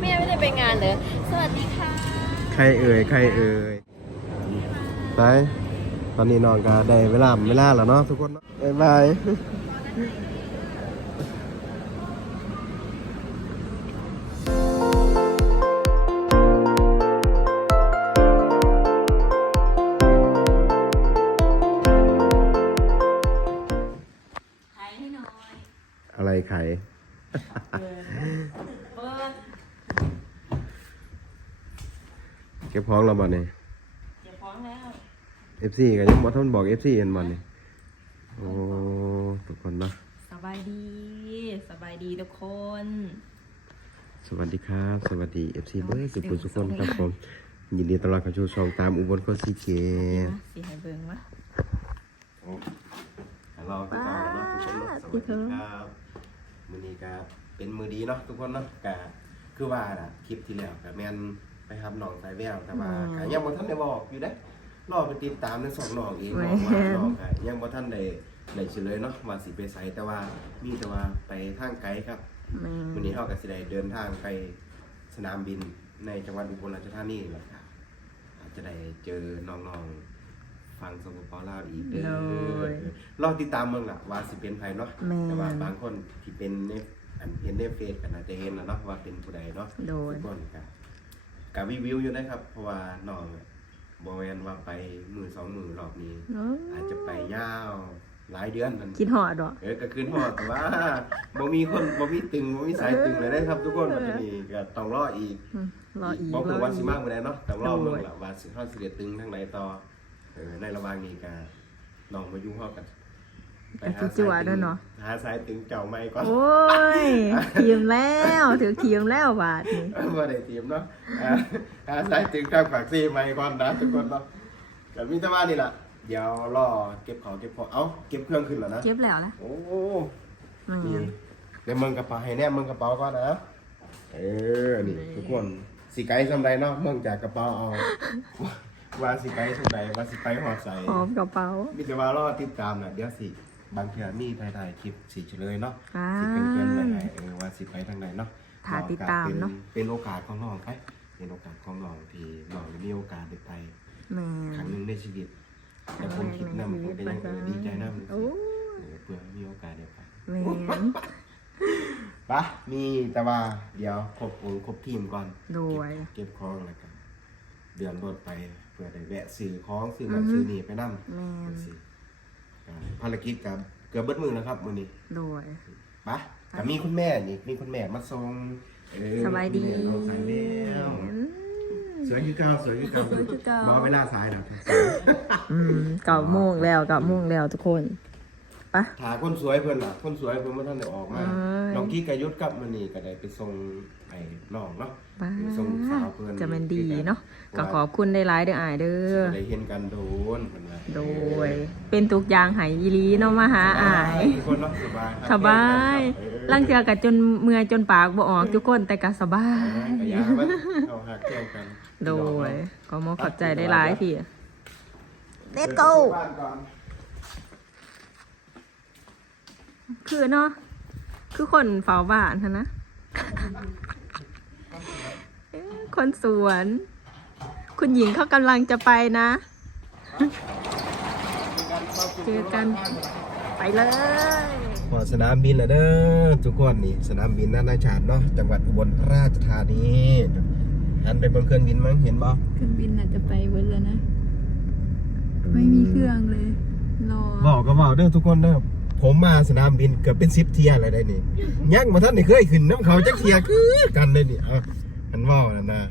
แม่ไม่ได้ไปงานเหรอสวัสดีค่ะใครเอ่ยใครเอ่ยไปตอนนี้น้องก็ได้เวลาเวลาแล้วเนาะทุกคนเนาะบ๊ายบายถ่ายให้หน่อยอะไรไข่เปิด เก็บของเราบ่เนี่ยเดี๋ยวพร้อมแล้ว FC ก็ยังบ่ทันบอก FC เห็นบ่เนี่ยโอ้ทุกคนเนาะสบายดี สบายดีทุกคน สวัสดีครับ สวัสดี FC เบอร์สุขุมสุขคนครับผมยินดีต้อนรับเข้าสู่ช่องตามอุบลโคสิเกมาสีให้เบิ่งวะเราติดตามเนาะทุกคนเนาะสวัสดีครับมื้อนี้ก็เป็นมื้อดีเนาะทุกคนเนาะก็คือว่าน่ะคลิปที่แล้วก็แม่น ไปรับน้องสายแววแต่ว่าก็ยังบ่ทันได้บอกอยู่เด้รอไปติดตามในสองน้องเองบอกว่าน้องก็ยังบ่ทันได้ได้เฉลยเนาะว่าสิไปไสแต่ว่ามีแต่ว่าไปทางไกลครับแม่วันนี้เราก็สิได้เดินทางไปสนามบินในจังหวัดอุบลราชธานีแล้วก็อาจจะได้เจอน้องๆฟังสมปลาวอีกเด้อรอติดตามเมืองล่ะว่าสิเป็นไผเนาะแม่แต่ว่าบางคนที่เป็นในอันเห็นในเฟซกันอาจจะเห็นแล้วเนาะว่าเป็นผู้ใดเนาะโดยทุกคนก็ กับรีวิวอยู่นะครับ เพราะว่าน้องบ่แม่นว่าไปมือสองมือรอบนี้อาจจะไปยาวหลายเดือนมันคิดหอดหรอเออก็คืนหอดแต่ว่าบ่มีคนบ่มีตึงบ่มีสายตึงเลยได้ครับ ทุกคนวันนี้ก็ต้องรออีกรออีกบ่รฮู้อว่าสิอีก มากบ่ได้เนาะแต่รอโอ้ยเบิ่งล่ะว่าสิเฮาสิได้ตึงทางไหนต่อเออในระหว่างนี้ก็น้องมาอยู่เฮากัน กะจิจั่วด้วยเนาะ หาสายตึงเจ้าใหม่ก่อน โอ้ยทีมแล้วถือทีมแล้วบาทนี่บ่ได้เตรียมเนาะอ่าหาสายตึงข้างปากซี่ใหม่ก่อนนะทุกคนเนาะก็มีแต่ว่านี่ล่ะเดี๋ยวรอเก็บของเก็บของเอ้าเก็บเครื่องขึ้นแล้วนะเก็บแล้วนะโอ้แม่นี่เดี๋ยวมึงกระเป๋าให้แน่มึงกระเป๋าก่อนนะเออนี่ทุกคนสีไกด์สำไรเนาะมึงจากกระเป๋าเอาว่าสีไกด์สำไรว่าสีไปหอดใส่ หอมกระเป๋ามีแต่ว่ารอติดตามน่ะเดี๋ยวสิ บางเทื่อมีถ่ายถ่ายคลิปสีเฉลยเนาะอ่าสิเป็นเพื่อนๆไว้ให้เออว่าสิไปทางไหนเนาะถ้าติดตามเนาะป็เป็นโอกาสของน้องไปเป็นโอกาสของน้องที่น้องได้มีโอกาสได้ไปแม่ครั้งหนึ่งในชีวิตแต่ผมคิดนำผมก็ยังเออดีใจนำโอ้เออเพื่อมีโอกาสได้ไป แม่น ปะมีแต่ว่าเดี๋ยวครบองค์ครบทีมก่อนโดยเก็บของแล้วกันเดือนรถไปเพื่อได้แวะซื้อของซื้อมันซื้อนี่ไปนั่งแม่นสิ ภารกิจกับเกือบเบิดมือแล้วครับมื้อนี้โดยปะกับมีคุณแม่นี่มีคุณแม่มาส่งเออสบายดีคุณแม่เราสายแล้วสวยคือเก่าสวยคือเก่าสวยคือเก่าบ่เวลาสายแล้วอืมเก่าโมงแล้วเก่าโมงแล้วทุกคนปะ ถาคนสวยเพิ่นล่ะ คนสวยเพิ่นบ่ทันได้ออกมาเอ้ย น้องกี้กยุทธกับมื้อนี้ก็ได้ไปส่งไอ้น้องเนาะป้าไปส่งลูกสาวเพิ่นจะเป็นดีเนาะก็ขอบคุณได้หลายเด้ออายเด้อ ได้เห็นกันโดนเพิ่นว่าโดย เป็นตุกอยางไหายอีหลีเนาะมาหาอาย ทุกคนเนาะสบายสบายลังเทือกัจนเมื่อยจนปากบ่ออกทุกคนแต่ก็สบายกยามันเอาหักแก้วกันโดย ก็มอขอบใจได้หลายพี่เดิน Let's ไป go บ้านก่อน คือเนาะคือคนเฝ้าบ้านหั้นนะเอ้อคนสวน คุณหญิงเขากำลังจะไปนะ เจอกันไปเลย พอสนามบินแล้วเด้อทุกคนนี่สนามบินนานาชาติเนาะจังหวัดอุบลราชธานีหันไปบนเครื่องบินมั้งเห็นบ่เครื่องบินอาจจะไปเวิร์ดแล้วนะ ไม่มีเครื่องเลยรอบอกก็บอกเด้อทุกคนเด้อ ผมมาสนามบินเกือบเป็น10เที่ยอะไรได้นี่ยังมาท่านได้เคยขึ้นน้ำเขาจักเที่ยคือกันเลยนี่เอาอันเว่านั่นนะ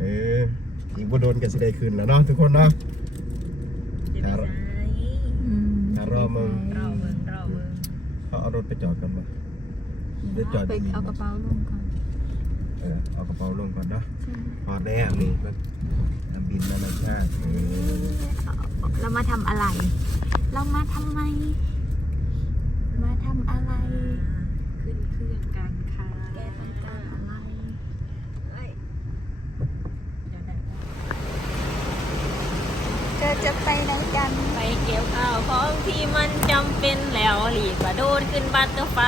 เอออีกบ่โดนก็สิได้ขึ้นแล้วเนาะทุกคนเนาะถ้าอืมถ้ารอมึงเราเบิ่งเราเบิ่งเขาเอารถไปจอดกันบ่เดี๋ยวจอดไปดีๆเอากระเป๋าลงก่อนเออเอากระเป๋าลงก่อนเนาะใช่พอแน่นี่ก็ทำบินนานาชาติเออเรามาทำอะไร เรามาทำไม มาทำอะไร ขึ้นเครื่องกันค่ะแกต้องการอะไรเธอจะไปไหนกัน ไปเก็บข้าวของที่มันจำเป็นแล้วหลีกระโดดขึ้นบัตเตอร์ไฟ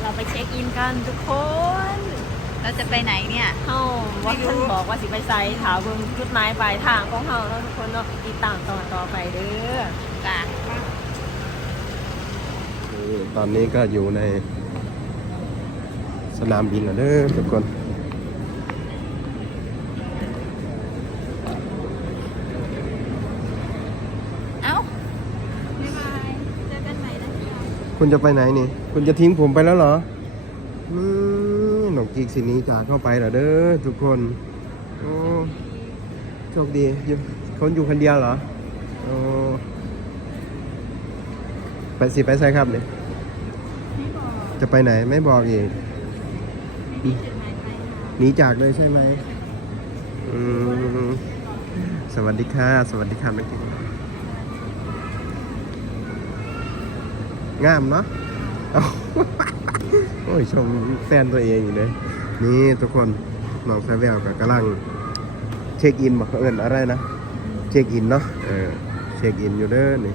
เราไปเช็คอินกันทุกคน เราจะไปไหนเนี่ยเฮาว่าท่านบอกว่าสิไปไซถามเบิ่งจุดหมายปลายทางของเฮาเนาะทุกคนเนาะติดตามตอนต่อไปเด้อจ้ะนี่ตอนนี้ก็อยู่ในสนามบินแล้วเด้อทุกคนเอ้าบ๊ายบายเจอกันใหม่นะคะคุณจะไปไหนนี่ คุณจะทิ้งผมไปแล้วเหรอนี่หน องกีกสินี้จากเข้าไปเหรอเด้อทุกคนโอ้โชคดีอยู่คนอยู่คนเดียวเหรอโอ้ไปสิไปใช่ครับเนี่ยจะไปไหนไม่บอกอีกหมายปลายทางหนีจากเลยใช่ไหมอืมสวัสดีค่ะ สวัสดีค่ะนักกีฬางามเนาะ โอ้ยชมแฟนตัวเองอยู่เลยนี่ทุกคนน้องแซวกับกำลังเช็คอินบอกเอิญอะไรนะ เช็คอินเนาะเออเช็คอินอยู่เด้อนี่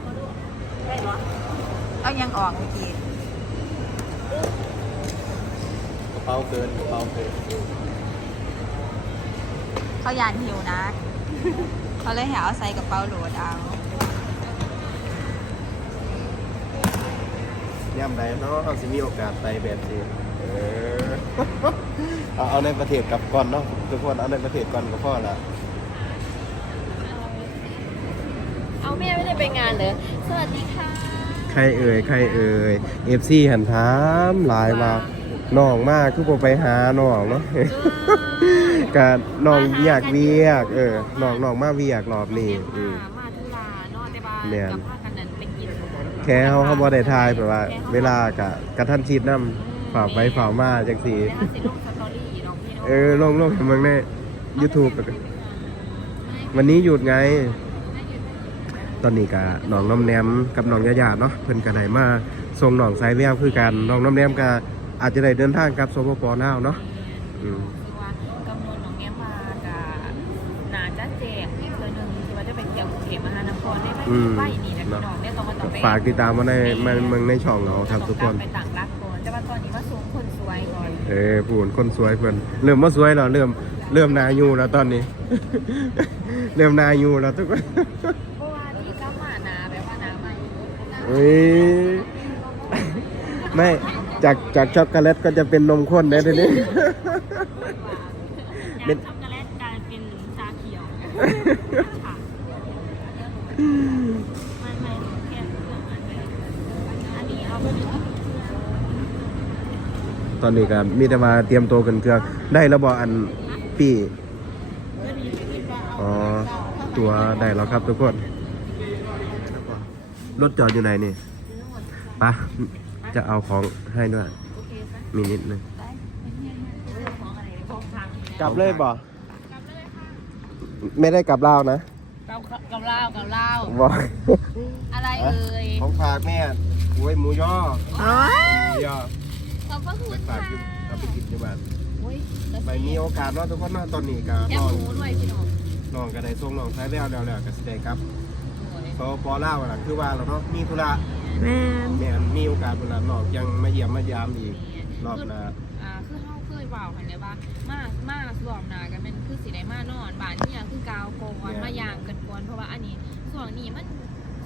เอายังออกเมื่อกี้กระเป๋าเกินกระเป๋าเกินเขายานหิวนะ เขาเลยหาเอาใส่กระเป๋าโหลดเอา ย่ำใดเนาะเอาสิมีโอกาสไปแบบนี้เออเอาเอาในประเทศกลับก่อนเนาะทุกคนเอาในประเทศก่อนก็พอละเอาแม่ไม่ได้ไปงานเหรอสวัสดีค่ะใครเอ่ยใครเอ่ยเอฟซีหันถามหลายว่าน้องมากคือผมไปหาน้องเนาะกะน้องอยากเวียก เออน้องน้องมาเวียกรอบนี้อืมมาทุลานอนแต่บ้านแม่นกับพากันนั้นไปกิน แค่เขาเขาบ่ได้ทายแบบว่า เวลากะกระทันชิดน้ำฝ่ากไปฝ่ากมาจังสีแต่ถ้าสิลงสตอรี่น้องพี่น้องเออลงลงให้มึงใน YouTube ไปกันวันนี้หยุดไง ตอนนี้กะน้องน้ำแนมกับน้องยาญาเนาะเพิ่นก็ได้มาส่งน้องสายแววคือกันน้องน้ำแนมก็อาจจะได้เดินทางกลับสปปลาวเนาะอืมคือว่ากำนวนของแง้มมากับนาจะแจกอีกเทื่อหนึงที่ว่าจะไปเที่ยวกรุงเทพมหานครได้ไหมอืมไป ฝากติดตามมาในมันมึงในช่องเราครับทุกคน ไปต่างรักก่อนแต่ว่าตอนนี้มาสูงคนสวยก่อนเออผู้นคนสวยเพิ่นเริ่มมาสวยแล้วเริ่มเริ่มนาอยู่แล้วตอนนี้ เริ่มนาอยู่แล้วทุกคนเพราะว่านี่ก็มานาแบบว่านาใหม่เฮ้ยไม่จากจากช็อกโกแลตก็จะเป็นนมข้นได้ทีนี้ยางช็อกโกแลตกลายเป็นชาเขียวค่ะไม่ไม่แค่เครื่องอันเดียวอันนี้เอาไป ตอนนี้ก็มีแต่มาเตรียมตัวกันเครื่องได้แล้วบ่อันปีอ๋อตัวได้แล้วครับทุกคนรถจอดอยู่ไหนนี่ไปะจะเอาของให้ด้วยโอเคไหมมีนิดนึงได้เรื่องของอะไรของทางกลับเลยบ่ไม่ได้กลับลาวนะเรากับเล่ากับเล่าบอกอะไรเอ่ยของฝากแม่โอ้ยหมูย่อโอ้ยหมูย่อขอบ พระคุไปณฝากค่ะอยู่เอาไปกินที่บ้านอุ้ยไปมีโอกาสเนาะทุกคนเนาะตอนนี้ก็แก้น้มองหมูด้วยพี่น้องน้องก็ได้ส่งน้องสายแล้วแล้วแล้วก็สิได้ครับพอปอลาวน่ะคือว่าเราเนาะมีธุระแม่นแม่นมีโอกาสเวลาน้องยังมาเยี่ยมมายามอีกรอบหน้า อ่าคือเฮาเคยเว้ากันเลยว่ามามาสวมหน้ากันแม่นคือสิได้มานอนบ้านที่ยังคือกาวโกอนมายางกันก่อนเพราะว่าอันนี้ส่วนนี้มัน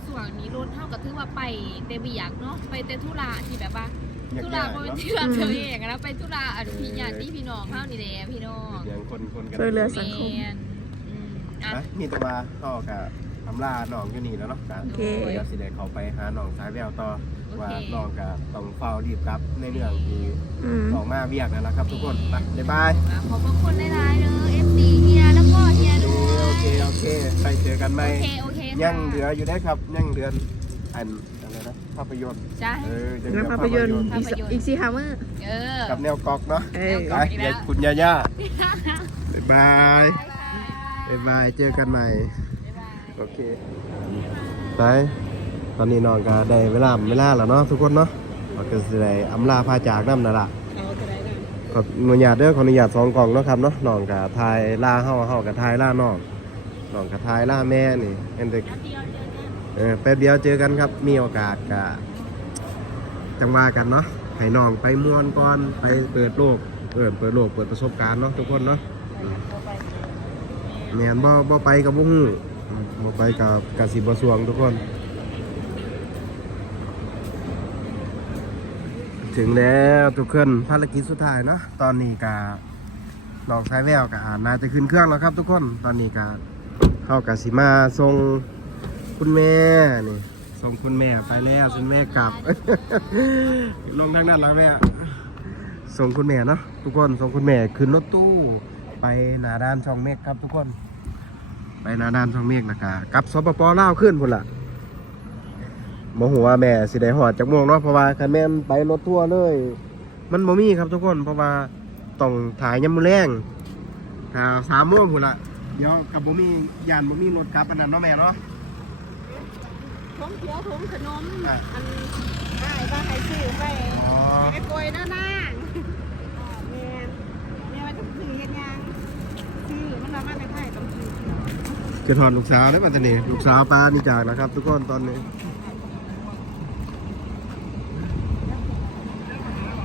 ส่วนนี้รถเท่ากับถือว่าไปแต่เบียกเนาะไปแต่ธุระที่แบบว่า อยากธุยาระกบ่เป็นเนาะธุระเธอเองนะไปธุระอันพี่ญาติพี่น้องเฮานี่แหละพี่น้องอย่างคนคนกันช่วยเหลือสังคม แม่นอืมอะ นะมีแตัวาต่อกับทำลาน้องอยู่นี่แล้วเนาะกันโอเค เดี๋ยวสิได้เขาไปหาน้องสายแววต่อโอเค ว่าน้องก็ต้องเฝ้ารีบกลับในเรื่องที่อืมออกมาเวียกนั่นแหละครับทุกคนไปบ๊ายบายอะขอบพระคุณหลายๆเด้อ FC เฮียแล้วก็เฮียด้วย โอเคโอเคไปเจอกันไหม โอเค โอเคค่ะ ยังเหลืออยู่ได้ครับยังเดือนอัน อะไรนะภาพยนตร์ใช่ เออยังเหแล้ลืวอภาภาพพยยนนตตร์ร์ภาพยนตร์ อีกสี่ฮามเมอร์เออ กับแนวกอกเนาะเออ ไปเดี๋ยวคุณยาย่าบ๊ายบายบ๊ายบายเจอกันใหม่โอเคไปตอนนี้น้องก็ได้เวลาเวลาแล้วเนาะทุกคนเนาะเราก็สิได้อำลาพาจากน้ำนั่นล่ะเอาจะได้กันขออนุญาตเด้อขออนุญาตสองกล่องเนาะครับเนาะน้องกับทายล่าเฮาเฮากับทายล่าน้องน้องกับทายล่าแม่นี่เอ็นเด็กแป๊บเดียวเจอกันเออแป๊บเดียวเจอกันครับมีโอกาสกะจังว่ากันเนาะให้น้องไปม่วนก่อนไปเปิดโลกเปิดเปิดโลกเปิดประสบการณ์เนาะทุกคนเนาะอืมแม่นบ่บ่ไปกับบ่ฮู้อืมบ่ไปกับกสิบสวงทุกคน ถึงแล้วทุกคนภารกิจสุดท้ายเนาะตอนนี้กะน้องสายแววกะน่าจะขึ้นเครื่องแล้วครับทุกคนตอนนี้กะเข้ากะสิมาส่ง คุณแม่นี่ส่งคุณแม่ไปแล้วคุณแม่กลับ ลงทางนั้นแล้วแม่ส่งคุณแม่เนาะทุกคนส่งคุณแม่ขึ้นรถตู้ไปหนาด้านช่องเมฆครับทุกคน ไปหนาด้านช่องเมฆแล้วกะกลับสปปลาวขึ้นพุ่นล่ะบ่ฮู้ว่าแม่สิได้ฮอดจักโมงเนาะเพราะว่าคันแม่นไปรถทัวร์เลย มันบ่มีครับทุกคนเพราะว่าต้องถ่ายยามมื้อแลงถ้า3โมงพุ่นล่ะเดี๋ยวกับบ่มียานบ่มีรถกลับอันนั้นเนาะแม่เนาะ ถุงเขียวถุงขนม อะ อันได้ว่าให้ซื้อไปอ๋อไปป่วยเด้อนางแม่นแม่ว่าจะซื้อเฮ็ดหยังซื้อมันละมันในไทยต้องซื้อคือถอนลูกสาวได้บัดนี้ลูกสาวปานี่จากแล้วครับ ทุกคนตอนนี้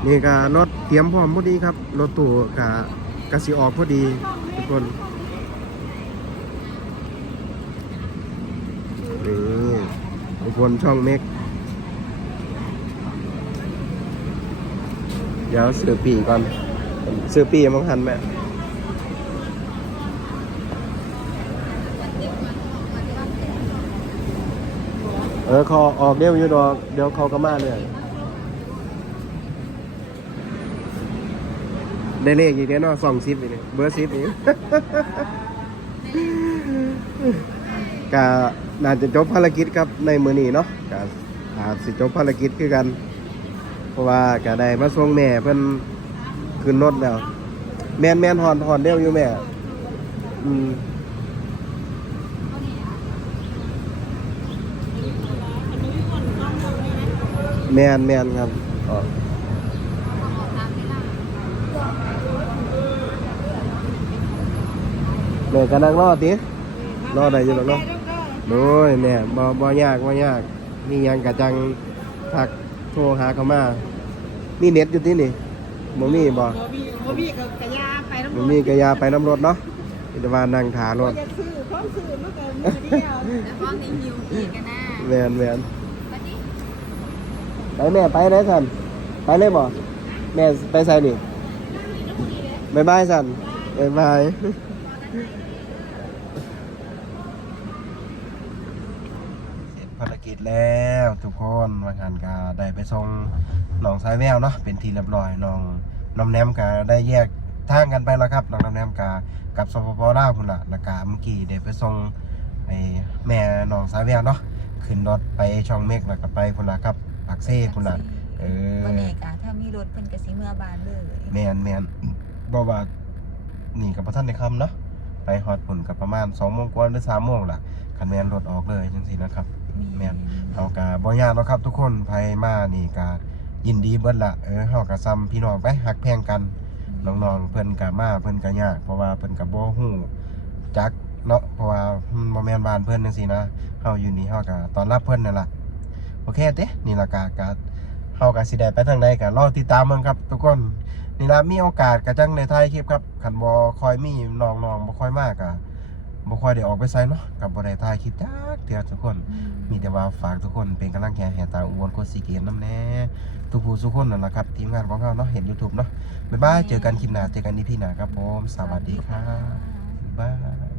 นี่ก็รถเตรียมพร้อมพอดีครับรถตู้ก็ก็สิออกพอดี ทุกคนนี่ทุก คนช่องเมกเดี๋ยวซื้อปีก่อน ซื้อปีมังหันแม่เออเขาออกเร็วอยู่ดอกเดี๋ยวเขาก็มาเลยได้เลขอีกแล้วเนาะสองซิปอีกแล้วเบอร์ซิปอีกก็ น่าจะจบภารกิจครับในมือนี้เนาะก็อาจสิจบภารกิจคือกัน เพราะว่าก็ได้มาส่งแม่เพิ่นขึ้นรถแล้ว แม่นแม่นหอนหอนเร็วอยู่แม่ อืมแมนแมนครับอ๋อแม่กำลังรอติรอได้อยู่หรอกเนาะ โอ้ยแม่บ่บ่ยากบ่ยากนี่ยังกะจังทักโทรหาเขามา มีเน็ตอยู่ที่นี่บ่มีบ่บ่มีบ่มีก็กระยาไปน้ำบ่มีกะยาไปน้ำรถเนาะมีแต่ว่านั่งถารถจะซื้อพร้อมซื้อมันก็มือเดียวแล้วก็ในมิวอีกกันนะแม่นแม่นวันนี้ไปแม่ไปได้สันไปเลยบ่แม่ไปใส่นี่บายบายสันบายบายเสร็จภาร กิจแล้วทุกคนวันงานก็ได้ไปส่งน้องสายแววเนาะเป็นทีเรียบร้อยน้องน้องแนมก็ได้แยกทางกันไปแล้วครับน้องน้ำแนมก็กับสปปลาวพุ่นละแล้วก็เมื่อกี้ได้ไปส่งไอ้แม่น้องสายแววเนาะขึ้นรถไปช่องเมฆแล้วก็ไปพุ่นละครับปากเซ่พุ่นละเออวันนี้กะถ้ามีรถเพิ่นก็สิเมื่อบานเลยแมนแมนบ่ว่านี่กับพระท่านในคำเนาะไปฮอดผลกับประมาณ2โมงกว่าหรือ3โมงล่ะคันแมนรถออกเลยจังซี่นะครับ แม่นเฮาก็บ่ยากเนาะครับทุกคนไผมานี่ก็ยินดีเบิดละเออเฮาก็ซ้ำพี่น้องไปฮักแพงกันน้องๆเพิ่นก็มาเพิ่นก็ยากเพราะว่าเพิ่นก็บ่ฮู้จักเนาะเพราะว่ามันบ่แม่นบ้านเพิ่นจังซี่นะเฮาอยู่นี่เฮาก็ต้อนรับเพิ่นนั่นล่ะโอเคเด้นี่ล่ะก็ก็เฮาก็สิได้ไปทางใดก็รอติดตามเบิ่งครับ ทุกคนนี่ละมีโอกาสกระจังในไทยคลิปครับขันบอคอยมีน้องน้องบ่ค่อยมากอะ บ่ค่อยได้ออกไปไสเนาะกับบ่ได้ถ่ายคลิปจักเทื่อทุกคน มีแต่ว่าฝากทุกคนเป็นกำลังแข่งแห่ตาอุบลโคสิเกนน้ำแน่ทุกผู้ทุกคนนั่นละครับทีมงานของเราเนาะเห็น YouTube เนาะบ๊ายบายเจอกันคลิปหน้าเจอกันนี้พี่หน้าครับผมสวัสดีครับบ๊ายบาย